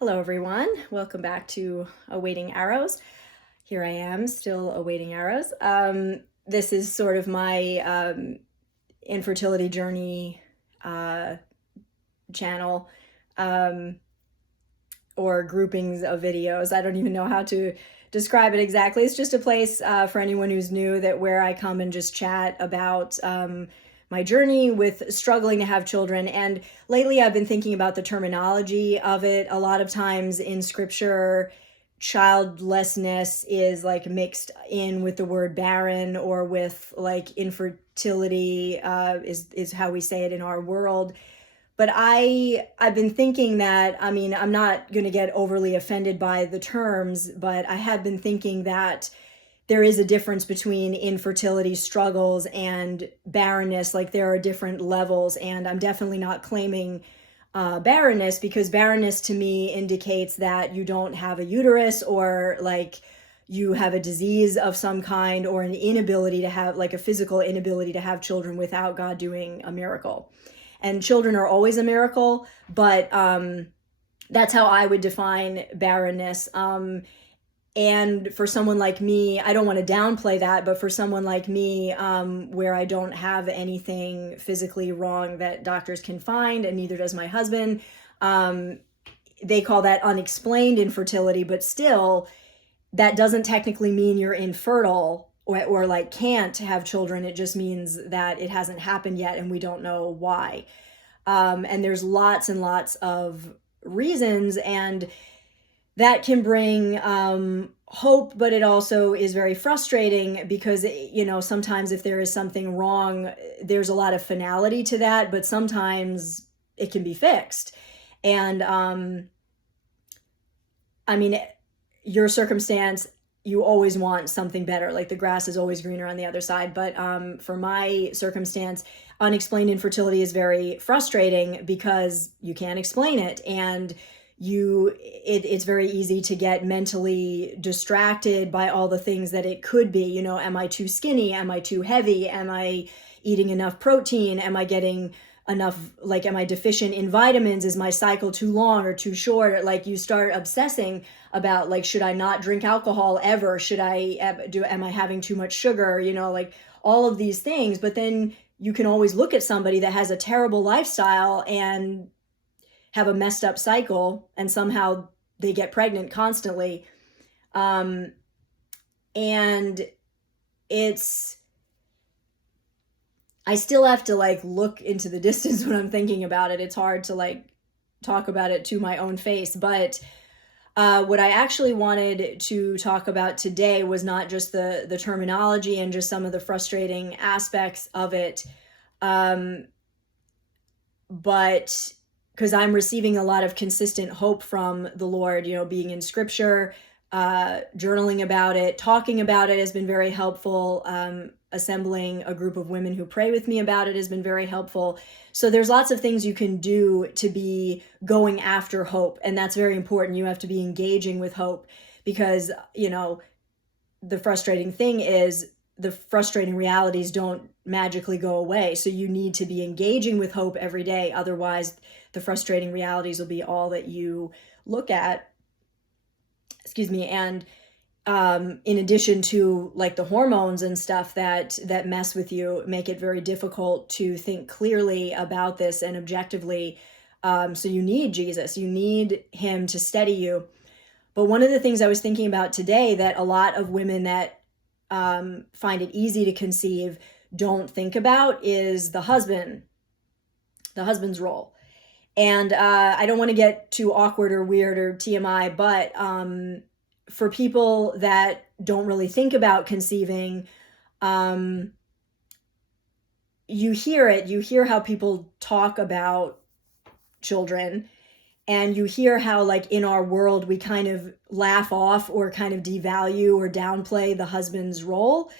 Hello, everyone. Welcome back to Awaiting Arrows. Here I am, still awaiting arrows. This is sort of my infertility journey channel or groupings of videos. I don't even know how to describe it exactly. It's just a place for anyone who's new where I come and just chat about my journey with struggling to have children. And lately I've been thinking about the terminology of it. A lot of times in scripture, childlessness is like mixed in with the word barren, or with like infertility is how we say it in our world. But I've been thinking that, I mean, I'm not going to get overly offended by the terms, but I have been thinking that there is a difference between infertility struggles and barrenness. Like, there are different levels, and I'm definitely not claiming barrenness, because barrenness to me indicates that you don't have a uterus, or like you have a disease of some kind, or an inability to have, like a physical inability to have children without God doing a miracle. And children are always a miracle, but that's how I would define barrenness. And for someone like me, I don't want to downplay that, but for someone like me, where I don't have anything physically wrong that doctors can find, and neither does my husband, they call that unexplained infertility, but still, that doesn't technically mean you're infertile or like can't have children. It just means that it hasn't happened yet, and we don't know why. And there's lots and lots of reasons, and that can bring hope, but it also is very frustrating because, sometimes if there is something wrong, there's a lot of finality to that, but sometimes it can be fixed. And I mean, your circumstance, you always want something better. Like, the grass is always greener on the other side. But for my circumstance, unexplained infertility is very frustrating because you can't explain it. And it's very easy to get mentally distracted by all the things that it could be. Am I too skinny? Am I too heavy? Am I eating enough protein? Am I getting enough, like, am I deficient in vitamins? Is my cycle too long or too short? Like, you start obsessing about, like, should I not drink alcohol ever? Am I having too much sugar? Like, all of these things. But then you can always look at somebody that has a terrible lifestyle and have a messed up cycle, and somehow they get pregnant constantly. And I still have to like look into the distance when I'm thinking about it. It's hard to like talk about it to my own face. But what I actually wanted to talk about today was not just the terminology and just some of the frustrating aspects of it, but because I'm receiving a lot of consistent hope from the Lord, being in scripture, journaling about it, talking about it has been very helpful. Assembling a group of women who pray with me about it has been very helpful. So there's lots of things you can do to be going after hope. And that's very important. You have to be engaging with hope, because, the frustrating thing is the frustrating realities don't magically go away. So you need to be engaging with hope every day. Otherwise, the frustrating realities will be all that you look at. Excuse me. And in addition to like the hormones and stuff that mess with you, make it very difficult to think clearly about this and objectively. So you need Jesus. You need him to steady you. But one of the things I was thinking about today that a lot of women that find it easy to conceive don't think about is the husband's role. And I don't want to get too awkward or weird or TMI, but for people that don't really think about conceiving, you hear how people talk about children, and you hear how, like, in our world, we kind of laugh off or kind of devalue or downplay the husband's role,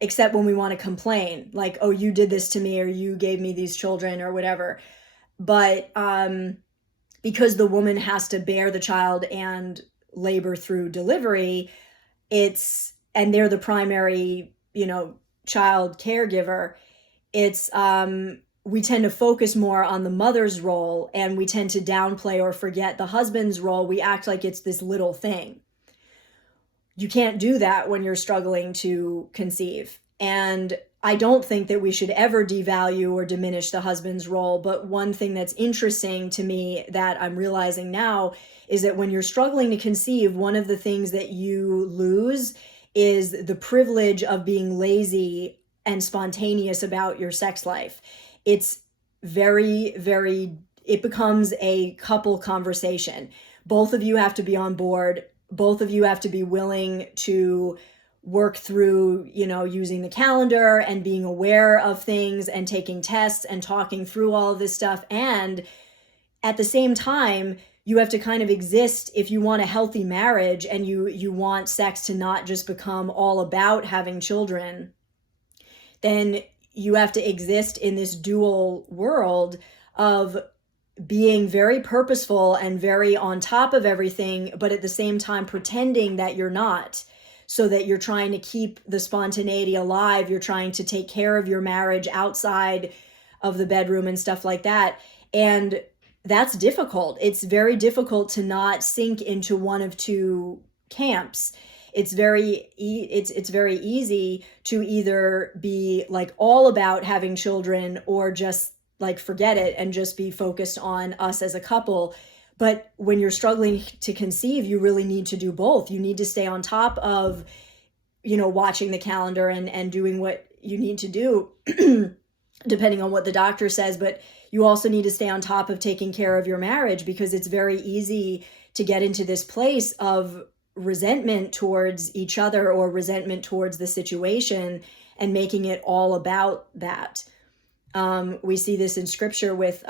except when we want to complain, like, oh, you did this to me, or you gave me these children, or whatever. But because the woman has to bear the child and labor through delivery, and they're the primary, child caregiver, we tend to focus more on the mother's role, and we tend to downplay or forget the husband's role. We act like it's this little thing. You can't do that when you're struggling to conceive. And I don't think that we should ever devalue or diminish the husband's role. But one thing that's interesting to me that I'm realizing now is that when you're struggling to conceive, one of the things that you lose is the privilege of being lazy and spontaneous about your sex life. It's it becomes a couple conversation. Both of you have to be on board. Both of you have to be willing to work through, using the calendar and being aware of things and taking tests and talking through all of this stuff. And at the same time, you have to kind of exist if you want a healthy marriage and you want sex to not just become all about having children, then you have to exist in this dual world of being very purposeful and very on top of everything, but at the same time pretending that you're not, so that you're trying to keep the spontaneity alive. You're trying to take care of your marriage outside of the bedroom and stuff like that. And that's difficult. It's very difficult to not sink into one of two camps. It's very easy to either be like all about having children or just like forget it and just be focused on us as a couple. But when you're struggling to conceive, you really need to do both. You need to stay on top of, watching the calendar and doing what you need to do, depending on what the doctor says. But you also need to stay on top of taking care of your marriage, because it's very easy to get into this place of resentment towards each other or resentment towards the situation and making it all about that. We see this in scripture with,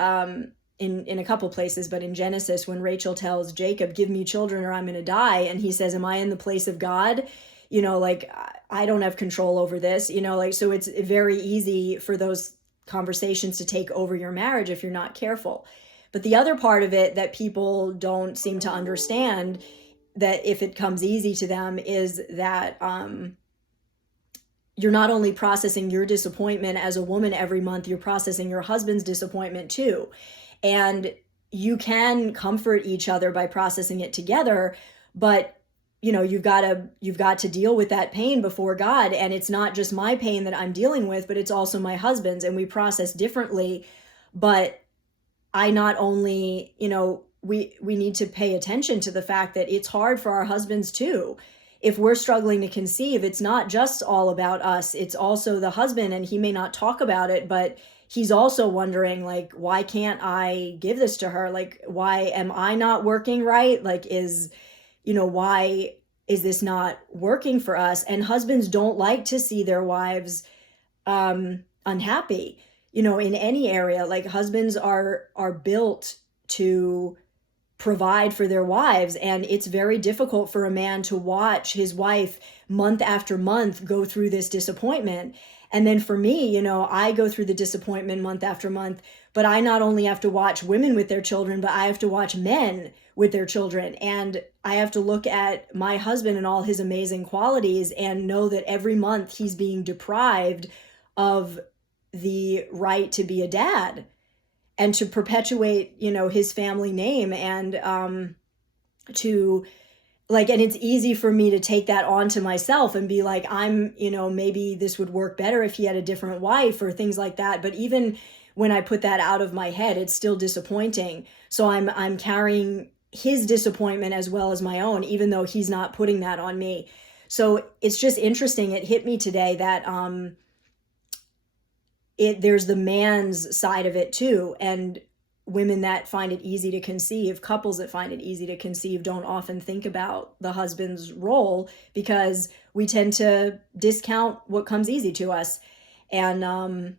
in a couple places, but in Genesis, when Rachel tells Jacob, give me children or I'm going to die. And he says, am I in the place of God? I don't have control over this, so it's very easy for those conversations to take over your marriage if you're not careful. But the other part of it that people don't seem to understand, that if it comes easy to them, is that, you're not only processing your disappointment as a woman every month, you're processing your husband's disappointment too. And you can comfort each other by processing it together, but you've got to deal with that pain before God. And it's not just my pain that I'm dealing with, but it's also my husband's, and we process differently. But I not only, we need to pay attention to the fact that it's hard for our husbands too. If we're struggling to conceive, it's not just all about us. It's also the husband, and he may not talk about it, but he's also wondering, like, why can't I give this to her? Like, why am I not working right? Like, why is this not working for us? And husbands don't like to see their wives unhappy, in any area. Like, husbands are built to provide for their wives, and it's very difficult for a man to watch his wife month after month go through this disappointment. And then for me, I go through the disappointment month after month, but I not only have to watch women with their children, but I have to watch men with their children. And I have to look at my husband and all his amazing qualities and know that every month he's being deprived of the right to be a dad and to perpetuate, his family name, and and it's easy for me to take that onto myself and be like, maybe this would work better if he had a different wife or things like that. But even when I put that out of my head, it's still disappointing. So I'm carrying his disappointment as well as my own, even though he's not putting that on me. So it's just interesting. It hit me today that, there's the man's side of it too. And women that find it easy to conceive, couples that find it easy to conceive, don't often think about the husband's role, because we tend to discount what comes easy to us. And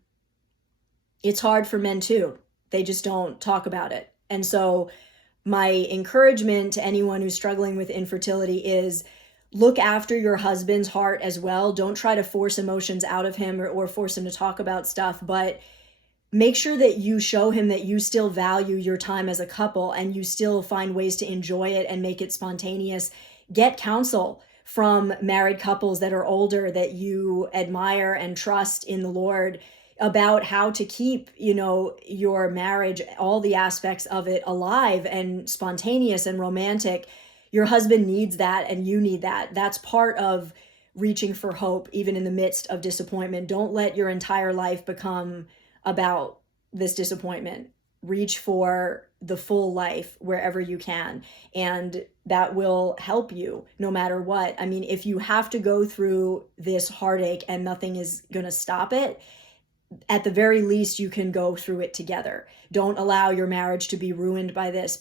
it's hard for men too. They just don't talk about it. And so my encouragement to anyone who's struggling with infertility is, look after your husband's heart as well. Don't try to force emotions out of him or force him to talk about stuff, but make sure that you show him that you still value your time as a couple and you still find ways to enjoy it and make it spontaneous. Get counsel from married couples that are older that you admire and trust in the Lord. about how to keep, your marriage, all the aspects of it alive and spontaneous and romantic. Your husband needs that and you need that. That's part of reaching for hope, even in the midst of disappointment. Don't let your entire life become about this disappointment. Reach for the full life wherever you can. And that will help you no matter what. I mean, if you have to go through this heartache and nothing is going to stop it, at the very least, you can go through it together. Don't allow your marriage to be ruined by this,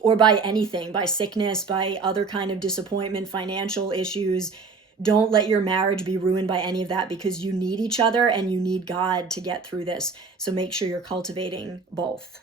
or by anything, by sickness, by other kind of disappointment, financial issues. Don't let your marriage be ruined by any of that, because you need each other and you need God to get through this. So make sure you're cultivating both.